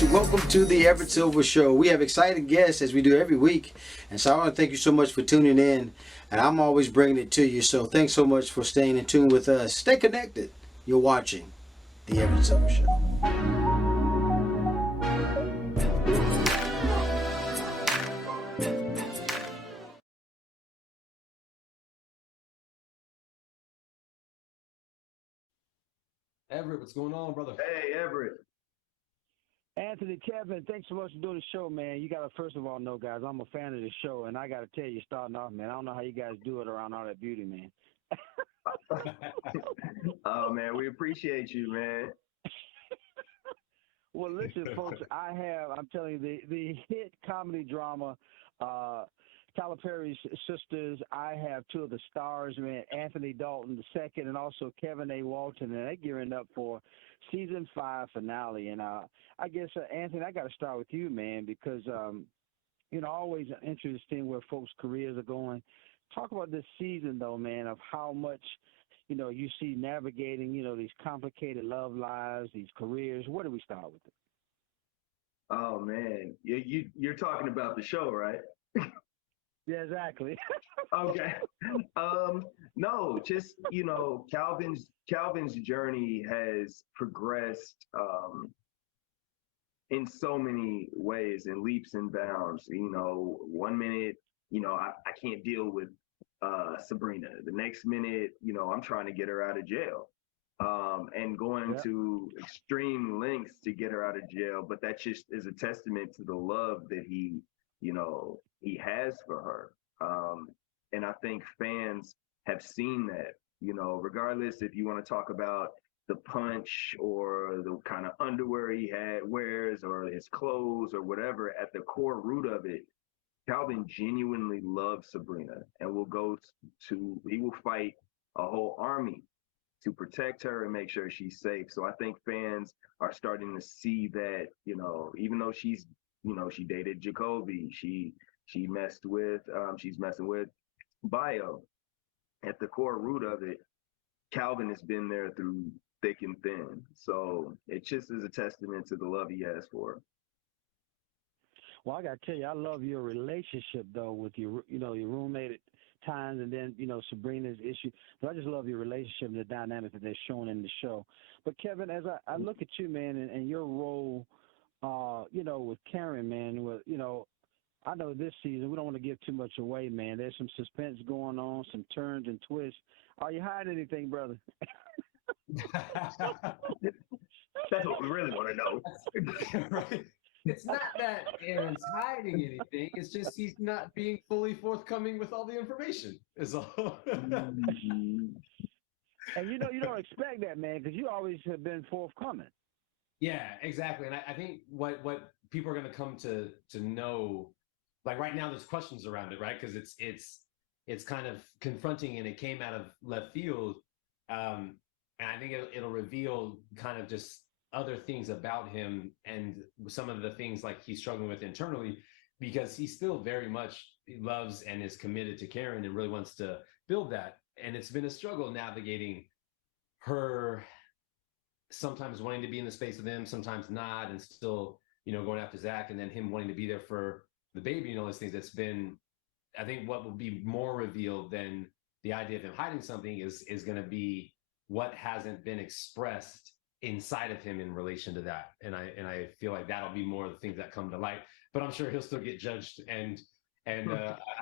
guys, welcome to the Everett Silver Show. We have exciting guests as we do every week, and so I want to thank you so much for tuning in, and I'm always bringing it to you, so thanks so much for staying in tune with us. Stay connected. You're watching the Everett Silver Show. Everett, what's going on, brother? Hey, Everett. Anthony, Kevin, thanks so much for doing the show, man. You got to, first of all, know, guys, I'm a fan of the show, and I got to tell you, starting off, man, I don't know how you guys do it around all that beauty, man. Oh, man, we appreciate you, man. Well, listen, folks, I'm telling you, the hit comedy drama, Tyler Perry's sisters, I have two of the stars, man, Anthony Dalton II and also Kevin A. Walton, and they're gearing up for season 5 finale. And I guess, Anthony, I got to start with you, man, because, always interesting where folks' careers are going. Talk about this season, though, man, of how much, you see navigating, these complicated love lives, these careers. Where do we start with it? Oh, man. You're talking about the show, right? Yeah, exactly. Okay. No, just, Calvin's journey has progressed in so many ways and leaps and bounds. 1 minute, I can't deal with Sabrina. The next minute, I'm trying to get her out of jail. And going to extreme lengths to get her out of jail. But that just is a testament to the love that he has for her. And I think fans have seen that, regardless if you want to talk about the punch or the kind of underwear he wears or his clothes or whatever, at the core root of it, Calvin genuinely loves Sabrina and he will fight a whole army to protect her and make sure she's safe. So I think fans are starting to see that, even though she dated Jacoby, she's messing with Bio. At the core root of it, Calvin has been there through thick and thin. So it just is a testament to the love he has for her. Well, I got to tell you, I love your relationship, though, with your roommate at times and then, Sabrina's issue. But I just love your relationship and the dynamic that they're showing in the show. But, Kevin, as I look at you, man, and your role, with Karen, man, I know this season, we don't want to give too much away, man. There's some suspense going on, some turns and twists. Are you hiding anything, brother? That's what we really want to know. Right. It's not that Aaron's hiding anything. It's just he's not being fully forthcoming with all the information, is all. And you don't expect that, man, because you always have been forthcoming. Yeah, exactly. And I think what people are going to come to know, like right now, there's questions around it, right? Because it's kind of confronting, and it came out of left field, and I think it'll reveal kind of just other things about him and some of the things like he's struggling with internally, because he still very much loves and is committed to Karen and really wants to build that. And it's been a struggle navigating her sometimes wanting to be in the space with him, sometimes not, and still, going after Zach, and then him wanting to be there for the baby and all those things. That's been, I think, what will be more revealed than the idea of him hiding something is going to be what hasn't been expressed inside of him in relation to that. And I feel like that'll be more of the things that come to light, but I'm sure he'll still get judged, and I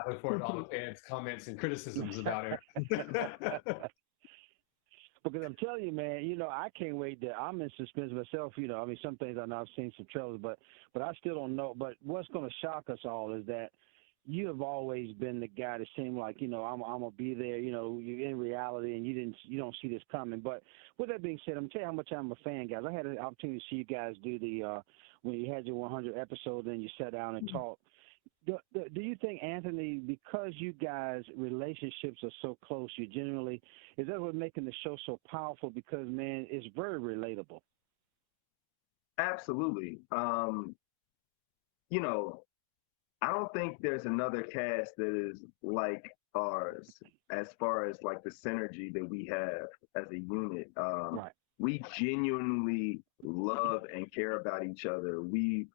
look forward to all the fans' comments and criticisms about it. Because I'm telling you, man, I can't wait. I'm in suspense myself. Some things I know I've seen some trailers, but I still don't know. But what's going to shock us all is that you have always been the guy that seemed like, I'm gonna be there. You're in reality, and you don't see this coming. But with that being said, I'm gonna tell you how much I'm a fan, guys. I had an opportunity to see you guys do when you had your 100 episode, and you sat down and talked. Do you think, Anthony, because you guys' relationships are so close, is that what's making the show so powerful? Because, man, it's very relatable. Absolutely. I don't think there's another cast that is like ours as far as like the synergy that we have as a unit. Right. we genuinely love and care about each other. We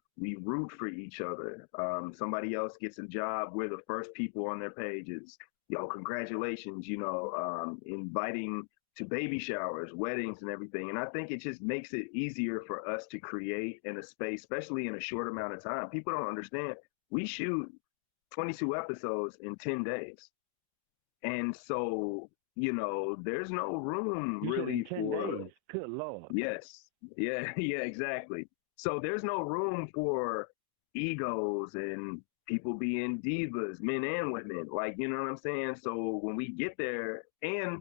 root for each other. Somebody else gets a job, we're the first people on their pages. Yo, congratulations, inviting to baby showers, weddings, and everything. And I think it just makes it easier for us to create in a space, especially in a short amount of time. People don't understand. We shoot 22 episodes in 10 days. And so, there's no room You said in really 10 for, days. Good Lord. yes, yeah, yeah, exactly. So there's no room for egos and people being divas, men and women. Like, you know what I'm saying? So when we get there and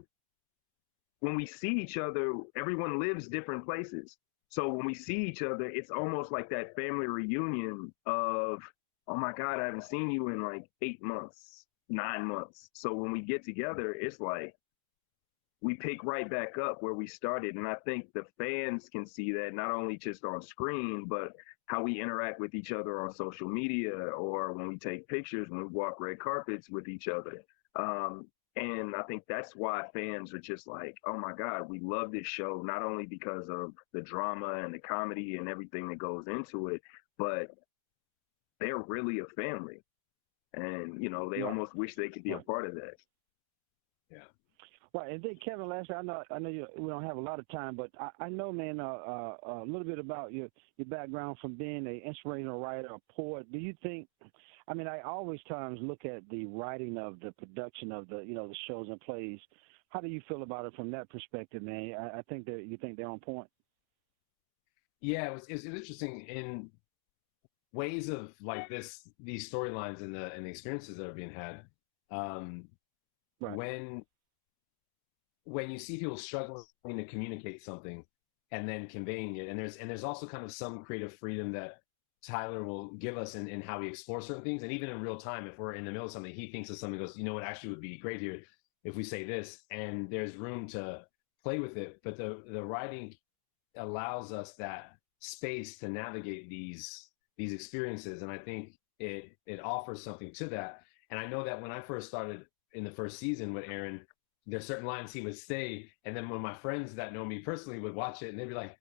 when we see each other, everyone lives different places. So when we see each other, it's almost like that family reunion of, oh my God, I haven't seen you in like 8 months, 9 months. So when we get together, it's like we pick right back up where we started. And I think the fans can see that not only just on screen, but how we interact with each other on social media or when we take pictures, when we walk red carpets with each other. And I think that's why fans are just like, oh my God, we love this show, not only because of the drama and the comedy and everything that goes into it, but they're really a family. And, they Right. almost wish they could be a Right. part of that. Yeah. Right, and then Kevin, lastly, I know we don't have a lot of time, but I know, man, a little bit about your background from being an inspirational writer, a poet. Do you think? I mean, I always times look at the writing of the production of the shows and plays. How do you feel about it from that perspective, man? I think that you think they're on point. Yeah, it was interesting in ways of like these storylines and the experiences that are being had. Um, Right. when you see people struggling to communicate something and then conveying it, and there's also kind of some creative freedom that Tyler will give us in how we explore certain things. And even in real time, if we're in the middle of something, he thinks of something, goes, you know what actually would be great here if we say this, and there's room to play with it. But the writing allows us that space to navigate these experiences, and I think it offers something to that. And I know that when I first started in the first season with Aaron, there's certain lines he would say, and then when my friends that know me personally would watch it, and they'd be like,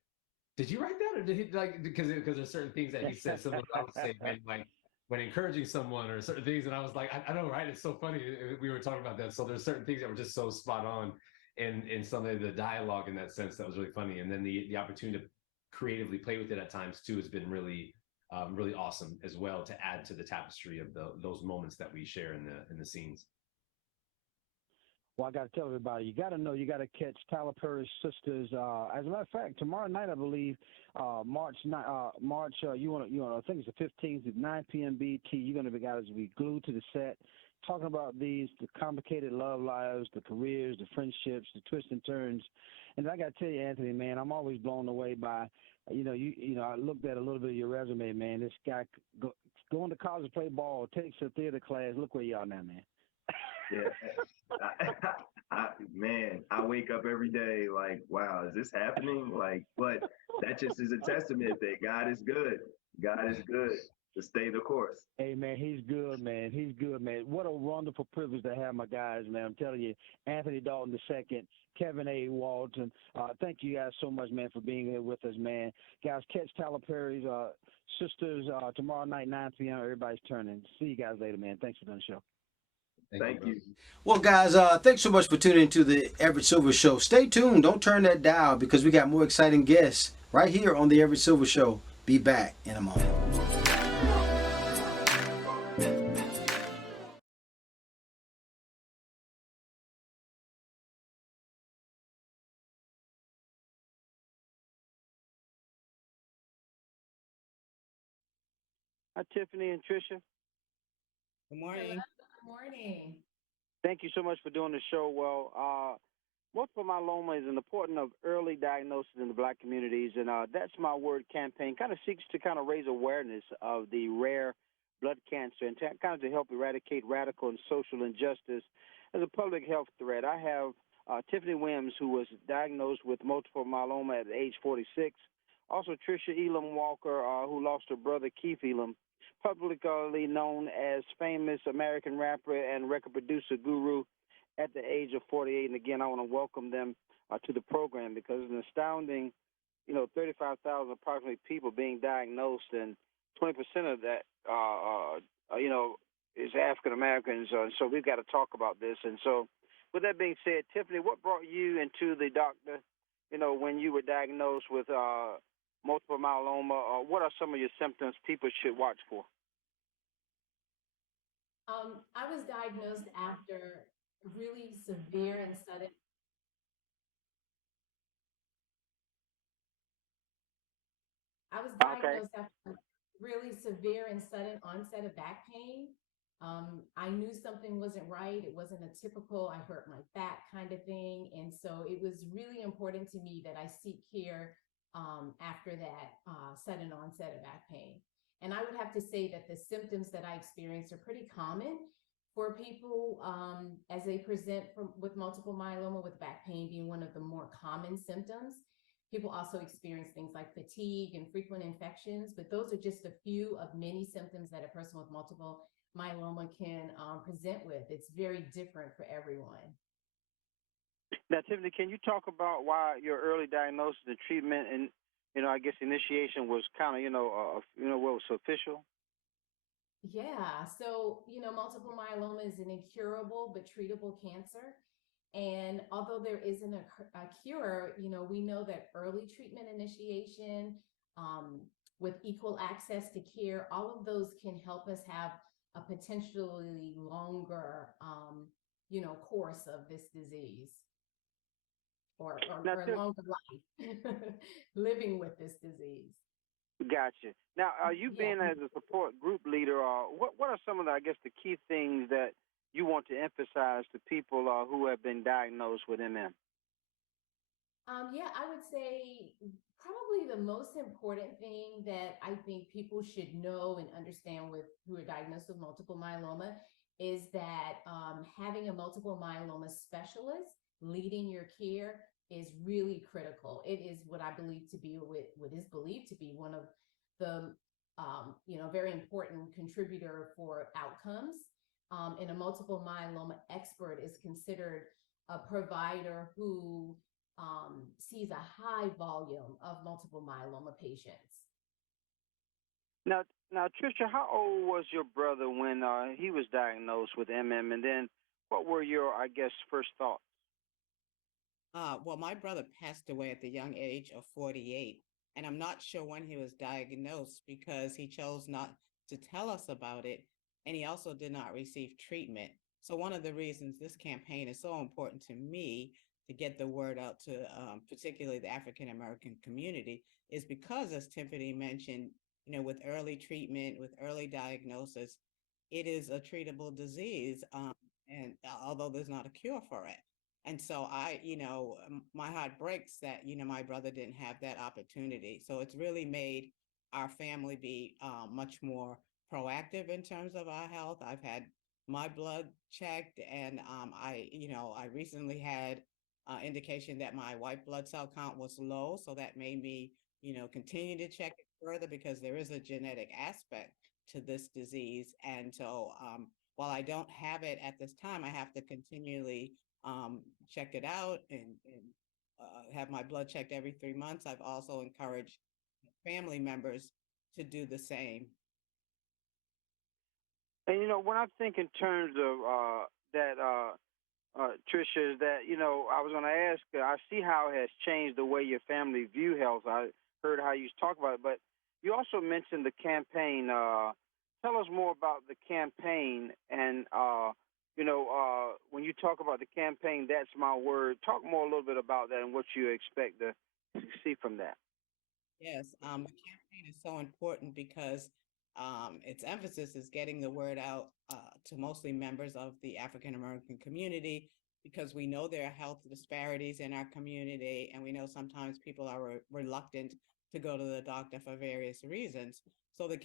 "Did you write that, or did he like?" Because there's certain things that he said, similar I would say, when like when encouraging someone or certain things, and I was like, I know, right? It's so funny. We were talking about that. So there's certain things that were just so spot on in some of the dialogue in that sense that was really funny, and then the opportunity to creatively play with it at times too has been really awesome as well, to add to the tapestry of those moments that we share in the scenes. Well, I got to tell everybody, you got to know, you got to catch Tyler Perry's Sisters. As a matter of fact, tomorrow night, I believe, March, I think it's the 15th at 9 p.m. BT. You're going to be guys be glued to the set, talking about the complicated love lives, the careers, the friendships, the twists and turns. And I got to tell you, Anthony, man, I'm always blown away by, I looked at a little bit of your resume, man. This guy going to college to play ball, takes a theater class. Look where you are now, man. Yeah. Man, I wake up every day like, wow, is this happening? Like, but that just is a testament that God is good. God is good to stay the course. Hey, man, he's good, man. He's good, man. What a wonderful privilege to have my guys, man. I'm telling you, Anthony Dalton II, Kevin A. Walton. Thank you guys so much, man, for being here with us, man. Guys, catch Tyler Perry's Sisters tomorrow night, 9 p.m. Everybody's turning. See you guys later, man. Thanks for doing the show. Thank you. Well, guys, thanks so much for tuning into the Everett Silver Show. Stay tuned. Don't turn that dial, because we got more exciting guests right here on the Everett Silver Show. Be back in a moment. Hi, Tiffany and Tricia. Good morning. Good morning. Thank you so much for doing the show. Well, multiple myeloma is an important of early diagnosis in the black communities, and That's My Word campaign kind of seeks to kind of raise awareness of the rare blood cancer and kind of to help eradicate radical and social injustice as a public health threat. I have Tiffany Williams, who was diagnosed with multiple myeloma at age 46. Also, Tricia Elam Walker, who lost her brother Keith Elam, publicly known as famous American rapper and record producer Guru, at the age of 48. And again, I want to welcome them to the program because it's an astounding, 35,000 approximately people being diagnosed, and 20% of that, is African Americans. So we've got to talk about this. And so, with that being said, Tiffany, what brought you into the doctor? When you were diagnosed with multiple myeloma, what are some of your symptoms people should watch for? I was diagnosed after really severe and sudden. I was Okay. diagnosed after really severe and sudden onset of back pain. I knew something wasn't right. It wasn't a typical, I hurt my back kind of thing. And so it was really important to me that I seek care after that sudden onset of back pain. And I would have to say that the symptoms that I experienced are pretty common for people as they present with multiple myeloma, with back pain being one of the more common symptoms. People also experience things like fatigue and frequent infections, but those are just a few of many symptoms that a person with multiple myeloma can present with. It's very different for everyone. Now, Tiffany, can you talk about why your early diagnosis and treatment and, I guess initiation was kind of, what was official? Yeah, so, multiple myeloma is an incurable but treatable cancer. And although there isn't a cure, we know that early treatment initiation with equal access to care, all of those can help us have a potentially longer, course of this disease or longer life living with this disease. Gotcha. Now, you Yeah. being as a support group leader, what are some of the, I guess, the key things that you want to emphasize to people who have been diagnosed with MM? Yeah, I would say probably the most important thing that I think people should know and understand who are diagnosed with multiple myeloma is that having a multiple myeloma specialist leading your care is really critical. It is what I believe to be what is believed to be one of the very important contributor for outcomes. And a multiple myeloma expert is considered a provider who sees a high volume of multiple myeloma patients. Now, Tricia, how old was your brother when he was diagnosed with MM? And then what were your, I guess, first thoughts? Well, my brother passed away at the young age of 48, and I'm not sure when he was diagnosed because he chose not to tell us about it, and he also did not receive treatment. So one of the reasons this campaign is so important to me to get the word out to particularly the African American community is because, as Tiffany mentioned, with early treatment, with early diagnosis, it is a treatable disease, and although there's not a cure for it. And so my heart breaks that, my brother didn't have that opportunity. So it's really made our family be much more proactive in terms of our health. I've had my blood checked, and I recently had indication that my white blood cell count was low. So that made me, continue to check it further because there is a genetic aspect to this disease. And so while I don't have it at this time, I have to continually check it out and have my blood checked every 3 months. I've also encouraged family members to do the same. And when I think in terms of Tricia, is that I was going to ask. I see how it has changed the way your family view health. I heard how you talk about it, but you also mentioned the campaign. Tell us more about the campaign, and when you talk about the campaign, that's my word. Talk more a little bit about that and what you expect to see from that. Yes, the campaign is so important because its emphasis is getting the word out to mostly members of the African American community, because we know there are health disparities in our community, and we know sometimes people are reluctant to go to the doctor for various reasons. So the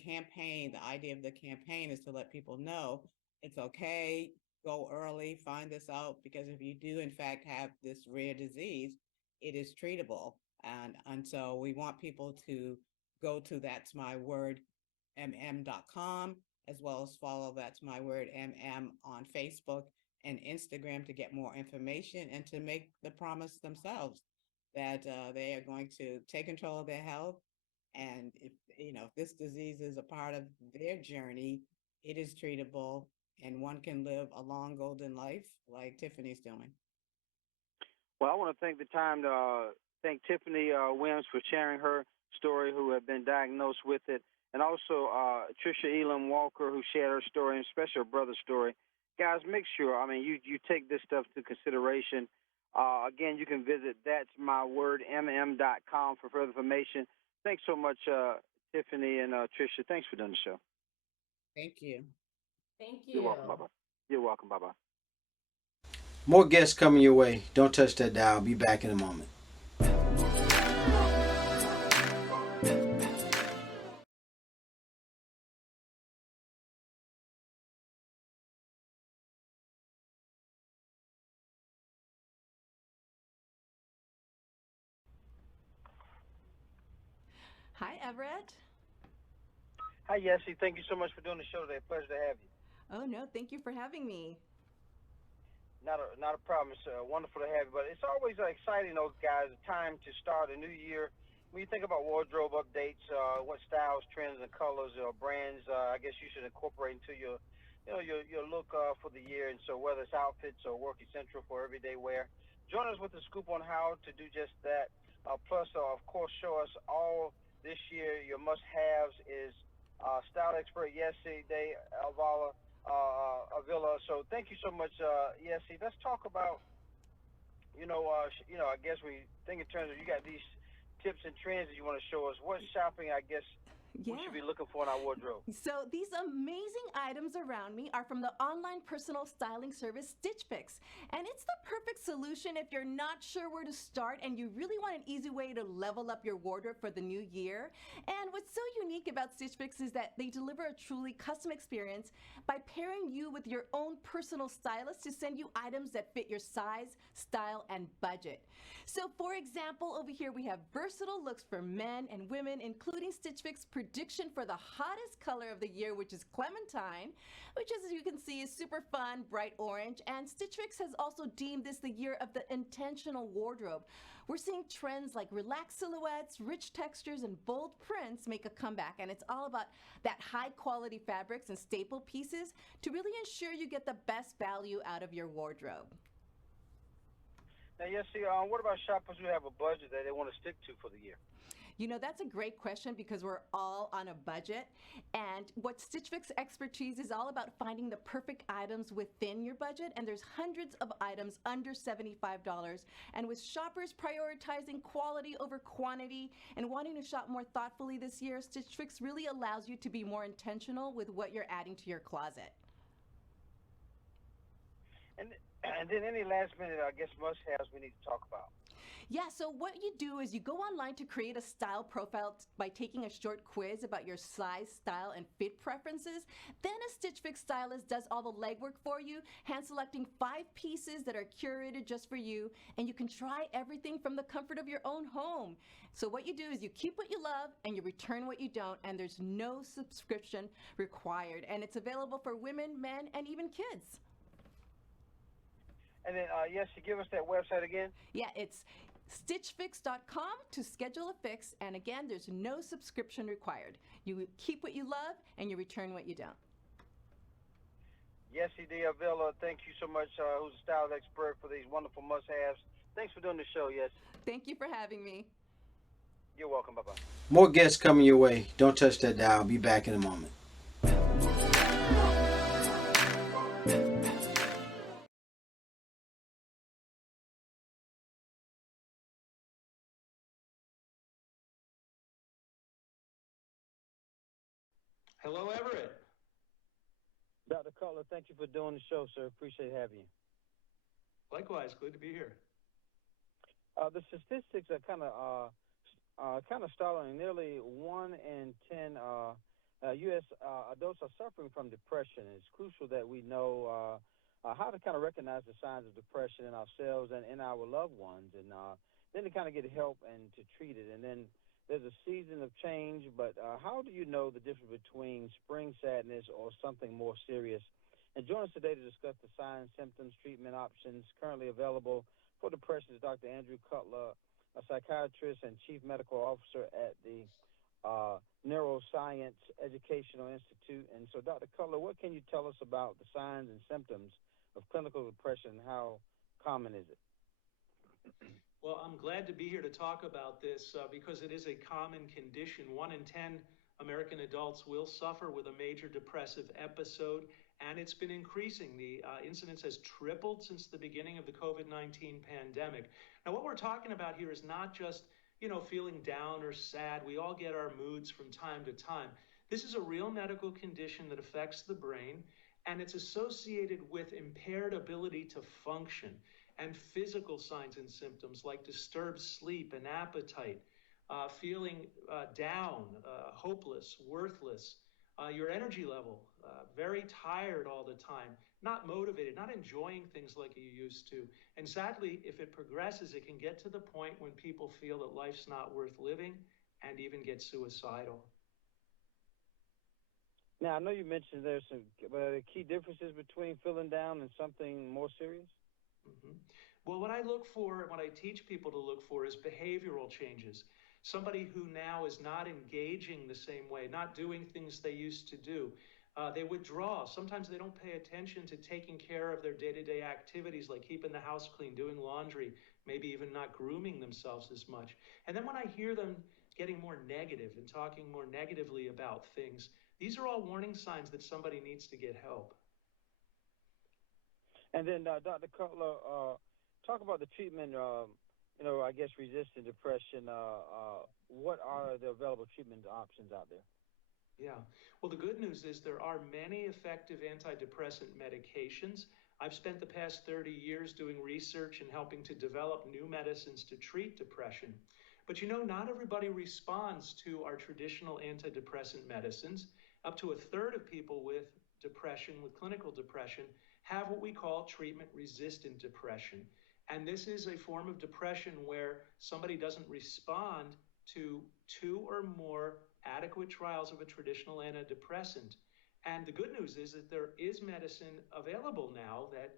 idea of the campaign is to let people know it's okay, go early, find this out, because if you do in fact have this rare disease, it is treatable. And so we want people to go to That's My Word mm.com, as well as follow That's My Word MM on Facebook and Instagram to get more information and to make the promise themselves that they are going to take control of their health. And if this disease is a part of their journey, it is treatable and one can live a long golden life like Tiffany's doing. Well, I want to take the time to thank Tiffany Williams for sharing her story, who had been diagnosed with it, and also Tricia Elam Walker, who shared her story, and especially her brother's story. Guys, make sure, you take this stuff into consideration. Again, you can visit that'smywordmm.com for further information. Thanks so much, Tiffany and Tricia. Thanks for doing the show. Thank you. Thank You're you. welcome. Bye-bye. You're welcome. Bye-bye. More guests coming your way. Don't touch that dial. Be back in a moment. Hi, Everett. Hi, Yesi. Thank you so much for doing the show today. Pleasure to have you. Oh, no, thank you for having me. Not a problem. It's wonderful to have you. But it's always exciting, guys, a time to start a new year. When you think about wardrobe updates, what styles, trends, and colors or brands, I guess you should incorporate into your look for the year. And so whether it's outfits or work essential for everyday wear, join us with a scoop on how to do just that. Plus, of course, show us all this year your must-haves is style expert Yesi De Alvala Avila. So thank you so much, Yesi. Let's talk about, I guess we think in terms of you got these tips and trends that you want to show us. What shopping, I guess, we Yeah. should be looking for in our wardrobe? So these amazing items around me are from the online personal styling service Stitch Fix. And it's the perfect solution if you're not sure where to start and you really want an easy way to level up your wardrobe for the new year. And what's so unique about Stitch Fix is that they deliver a truly custom experience by pairing you with your own personal stylist to send you items that fit your size, style, and budget. So for example, over here we have versatile looks for men and women, including Stitch Fix prediction for the hottest color of the year, which is clementine, which, as you can see, is super fun, bright orange. And Stitch Fix has also deemed this the year of the intentional wardrobe. We're seeing trends like relaxed silhouettes, rich textures, and bold prints make a comeback. And it's all about that high quality fabrics and staple pieces to really ensure you get the best value out of your wardrobe. Now, Yesi, what about shoppers who have a budget that they want to stick to for the year? That's a great question because we're all on a budget. And what Stitch Fix expertise is all about finding the perfect items within your budget. And there's hundreds of items under $75. And with shoppers prioritizing quality over quantity and wanting to shop more thoughtfully this year, Stitch Fix really allows you to be more intentional with what you're adding to your closet. And then any last minute, I guess, must-haves we need to talk about. Yeah, so what you do is you go online to create a style profile by taking a short quiz about your size, style, and fit preferences. Then a Stitch Fix stylist does all the legwork for you, hand selecting 5 pieces that are curated just for you, and you can try everything from the comfort of your own home. So what you do is you keep what you love and you return what you don't, and there's no subscription required. And it's available for women, men, and even kids. And then, yes, you give us that website again? Yeah, it's stitchfix.com to schedule a fix. And again, there's no subscription required. You keep what you love and you return what you don't. Yesi De Avila, thank you so much, who's a style expert for these wonderful must-haves. Thanks for doing the show, Yesi. Thank you for having me. You're welcome. Bye-bye. More guests coming your way. Don't touch that dial. Be back in a moment. Hello, Everett. Dr. Cutler, thank you for doing the show, sir. Appreciate having you. Likewise, glad to be here. The statistics are kind of startling. Nearly 1 in 10 U.S. Adults are suffering from depression. It's crucial that we know how to kind of recognize the signs of depression in ourselves and in our loved ones, and then to kind of get help and to treat it. And then there's a season of change, but how do you know the difference between spring sadness or something more serious? And join us today to discuss the signs, symptoms, treatment options currently available for depression is Dr. Andrew Cutler, a psychiatrist and chief medical officer at the Neuroscience Educational Institute. And so, Dr. Cutler, what can you tell us about the signs and symptoms of clinical depression and how common is it? Well, I'm glad to be here to talk about this because it is a common condition. 1 in 10 American adults will suffer with a major depressive episode, and it's been increasing. The incidence has tripled since the beginning of the COVID-19 pandemic. Now, what we're talking about here is not just, feeling down or sad. We all get our moods from time to time. This is a real medical condition that affects the brain, and it's associated with impaired ability to function and physical signs and symptoms like disturbed sleep and appetite, feeling down, hopeless, worthless, your energy level, very tired all the time, not motivated, not enjoying things like you used to. And sadly, if it progresses, it can get to the point when people feel that life's not worth living and even get suicidal. Now, I know you mentioned there's some key differences between feeling down and something more serious. Mm-hmm. Well, what I teach people to look for is behavioral changes. Somebody who now is not engaging the same way, not doing things they used to do. They withdraw. Sometimes they don't pay attention to taking care of their day-to-day activities like keeping the house clean, doing laundry, maybe even not grooming themselves as much. And then when I hear them getting more negative and talking more negatively about things, these are all warning signs that somebody needs to get help. And then, Dr. Cutler, talk about the treatment, I guess resistant depression. What are the available treatment options out there? Yeah. Well, the good news is there are many effective antidepressant medications. I've spent the past 30 years doing research and helping to develop new medicines to treat depression. But not everybody responds to our traditional antidepressant medicines. Up to a third of people with depression, with clinical depression, have what we call treatment-resistant depression. And this is a form of depression where somebody doesn't respond to 2 or more adequate trials of a traditional antidepressant. And the good news is that there is medicine available now that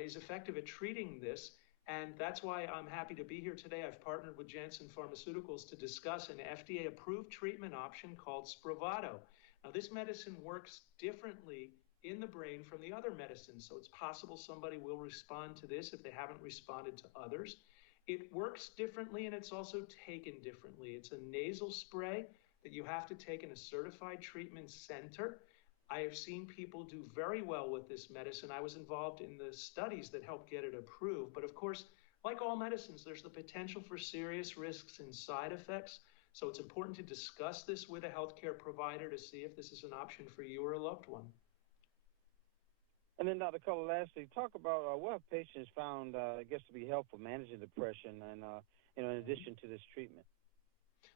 is effective at treating this. And that's why I'm happy to be here today. I've partnered with Janssen Pharmaceuticals to discuss an FDA-approved treatment option called Spravato. Now, this medicine works differently in the brain from the other medicines. So it's possible somebody will respond to this if they haven't responded to others. It works differently and it's also taken differently. It's a nasal spray that you have to take in a certified treatment center. I have seen people do very well with this medicine. I was involved in the studies that helped get it approved. But of course, like all medicines, there's the potential for serious risks and side effects. So it's important to discuss this with a healthcare provider to see if this is an option for you or a loved one. And then, Dr. Cutler, lastly, talk about what have patients found, to be helpful managing depression and, in addition to this treatment.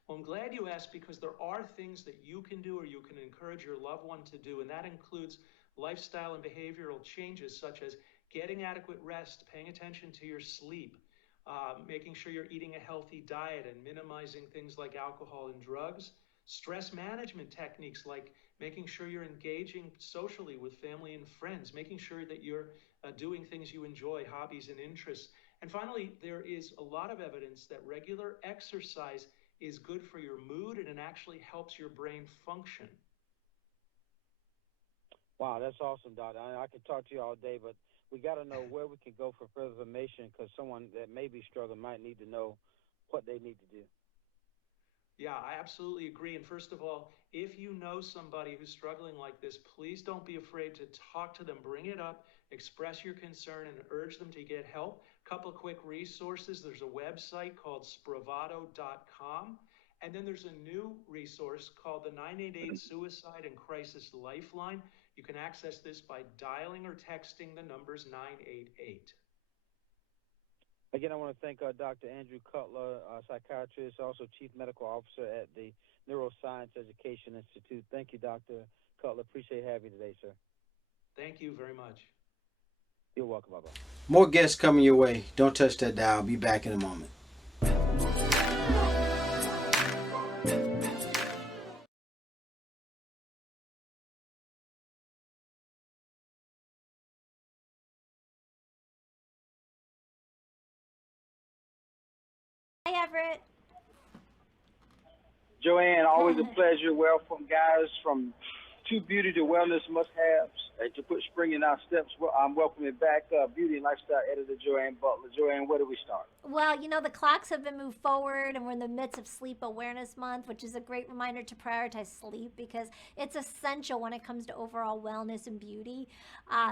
Well, I'm glad you asked because there are things that you can do or you can encourage your loved one to do, and that includes lifestyle and behavioral changes such as getting adequate rest, paying attention to your sleep, making sure you're eating a healthy diet and minimizing things like alcohol and drugs, stress management techniques like making sure you're engaging socially with family and friends, making sure that you're doing things you enjoy, hobbies and interests. And finally, there is a lot of evidence that regular exercise is good for your mood and it actually helps your brain function. Wow, that's awesome, Doctor. I could talk to you all day, but we got to know where we can go for further information because someone that may be struggling might need to know what they need to do. Yeah, I absolutely agree. And first of all, if you know somebody who's struggling like this, please don't be afraid to talk to them, bring it up, express your concern, and urge them to get help. A couple of quick resources. There's a website called spravato.com. And then there's a new resource called the 988 Suicide and Crisis Lifeline. You can access this by dialing or texting the numbers 988. Again, I want to thank Dr. Andrew Cutler, psychiatrist, also Chief Medical Officer at the Neuroscience Education Institute. Thank you, Dr. Cutler. Appreciate having you today, sir. Thank you very much. You're welcome. Bye-bye. More guests coming your way. Don't touch that dial. I'll be back in a moment. Everett. Joann, always a pleasure. Welcome, guys, from Two Beauty to Wellness Must-Haves. And to put spring in our steps, well, I'm welcoming back Beauty and Lifestyle Editor Joann Butler. Joann, where do we start? Well, you know, the clocks have been moved forward, and we're in the midst of Sleep Awareness Month, which is a great reminder to prioritize sleep because it's essential when it comes to overall wellness and beauty.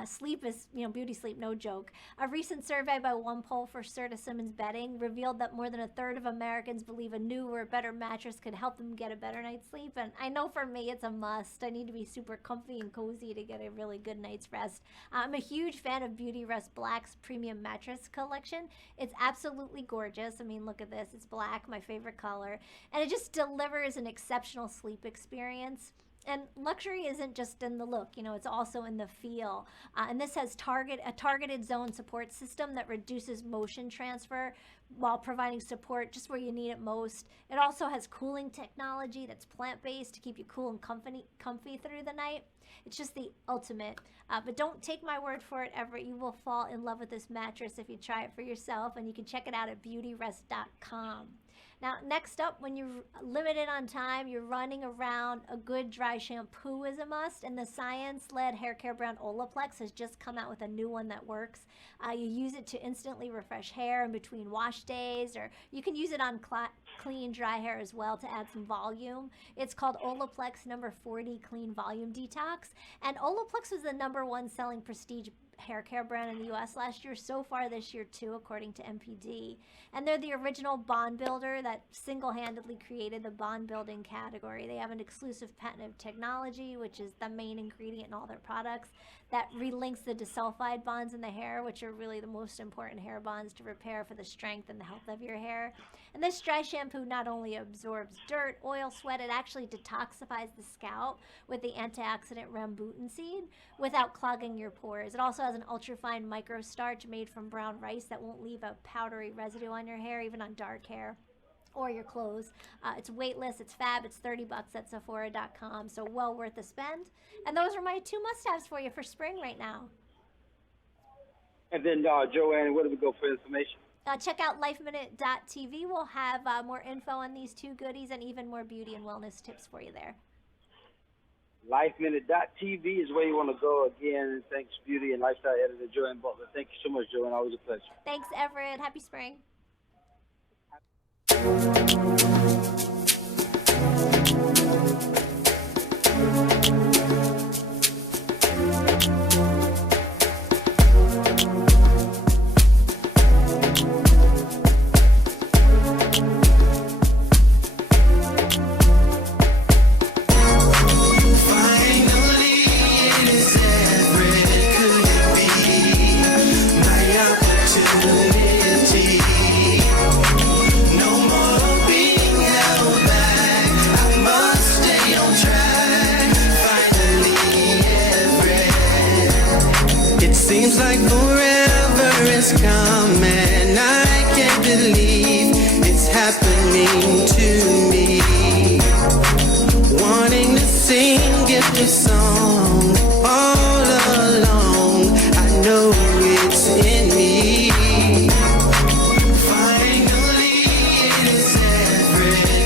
Sleep is, beauty sleep, no joke. A recent survey by OnePoll for Serta Simmons Bedding revealed that more than a third of Americans believe a new or a better mattress could help them get a better night's sleep. And I know for me, it's a must. I need to be super comfy and cozy to get a really good night's rest. I'm a huge fan of Beauty Rest Black's premium mattress collection. It's absolutely gorgeous. I mean, look at this. It's black, my favorite color. And it just delivers an exceptional sleep experience. And luxury isn't just in the look, it's also in the feel. And this has a targeted zone support system that reduces motion transfer while providing support just where you need it most. It also has cooling technology that's plant-based to keep you cool and comfy through the night. It's just the ultimate. But don't take my word for it, Everett. You will fall in love with this mattress if you try it for yourself, and you can check it out at beautyrest.com. Now, next up, when you're limited on time, you're running around, a good dry shampoo is a must, and the science-led hair care brand Olaplex has just come out with a new one that works. You use it to instantly refresh hair in between wash days, or you can use it on clean, dry hair as well to add some volume. It's called Olaplex number 40 Clean Volume Detox, and Olaplex was the #1 selling prestige hair care brand in the U.S. last year, so far this year too, according to NPD. And they're the original bond builder that single-handedly created the bond building category. They have an exclusive patented technology, which is the main ingredient in all their products, that relinks the disulfide bonds in the hair, which are really the most important hair bonds to repair for the strength and the health of your hair. And this dry shampoo not only absorbs dirt, oil, sweat, it actually detoxifies the scalp with the antioxidant rambutan seed without clogging your pores. It also has an ultrafine microstarch made from brown rice that won't leave a powdery residue on your hair, even on dark hair or your clothes. It's weightless, it's fab, it's $30 at Sephora.com, so well worth the spend. And those are my 2 must-haves for you for spring right now. And then, Joann, where do we go for information? Check out lifeminute.tv. We'll have more info on these 2 goodies and even more beauty and wellness tips for you there. LifeMinute.tv is where you want to go. Again, thanks, Beauty and Lifestyle Editor Joann Butler. Thank you so much, Joann. Always a pleasure. Thanks, Everett. Happy spring. Seems like forever is gone.